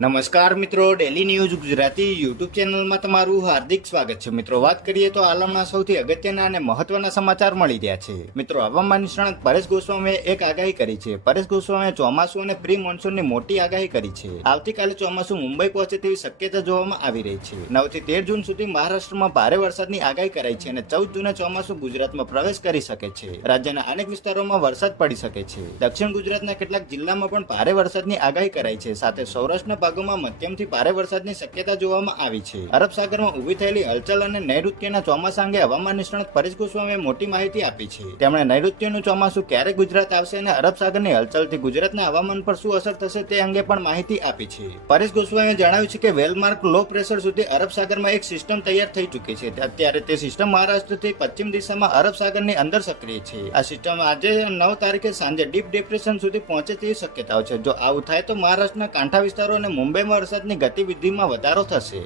નમસ્કાર મિત્રો, daily news Gujarati YouTube ચેનલમાં તમારું હાર્દિક સ્વાગત છે. મિત્રો, વાત કરીએ તો હાલના સૌથી અગત્યના અને મહત્વના સમાચાર મળી રહ્યા છે. મિત્રો, હવામાન નિષ્ણાત પરેશ ગોસ્વામીએ એક આગાહી કરી છે. પરેશ ગોસ્વામીએ ચોમાસું અને પ્રી મોન્સૂનની મોટી આગાહી કરી છે. આવતીકાલે ચોમાસું મુંબઈ પહોંચે તેવી શક્યતા જોવામાં આવી રહી છે. 9 થી 13 જૂન સુધી મહારાષ્ટ્રમાં ભારે વરસાદની આગાહી કરાઈ છે અને 14 જૂને ચોમાસું ગુજરાતમાં પ્રવેશ કરી શકે છે. રાજ્યના અનેક વિસ્તારોમાં વરસાદ પડી શકે છે. દક્ષિણ ગુજરાતના કેટલાક જિલ્લામાં પણ ભારે વરસાદની આગાહી કરાઈ છે. સાથે સૌરાષ્ટ્રના ભાગોમાં મધ્યમથી ભારે વરસાદની શક્યતા જોવામાં આવી છે. અરબ સાગરમાં ઊભી થયેલી હલચલ અને નૈઋત્યના ચોમાસા અંગે હવામાન નિષ્ણાત પરેશ ગોસ્વામીએ મોટી માહિતી આપી છે. તેમણે નૈઋત્યનું ચોમાસું ક્યારે ગુજરાત આવશે અને અરબ સાગરની હલચલથી ગુજરાતના હવામાન પર શું અસર થશે તે અંગે પણ માહિતી આપી છે. પરેશ ગોસ્વામીએ જણાવ્યું છે કે વેલમાર્ક લો પ્રેશર સુધી અરબ સાગરમાં એક સિસ્ટમ તૈયાર થઈ ચૂકી છે. અત્યારે તે સિસ્ટમ મહારાષ્ટ્રથી પશ્ચિમ દિશામાં અરબ સાગરની અંદર સક્રિય છે. આ સિસ્ટમ આજે 9 તારીખે સાંજે ડીપ ડિપ્રેશન સુધી પહોંચે તેવી શક્યતાઓ છે. જો આવું થાય તો મહારાષ્ટ્રના કાંઠા વિસ્તારો અને મુંબઈમાં વરસાદની ગતિવિધિમાં વધારો થશે.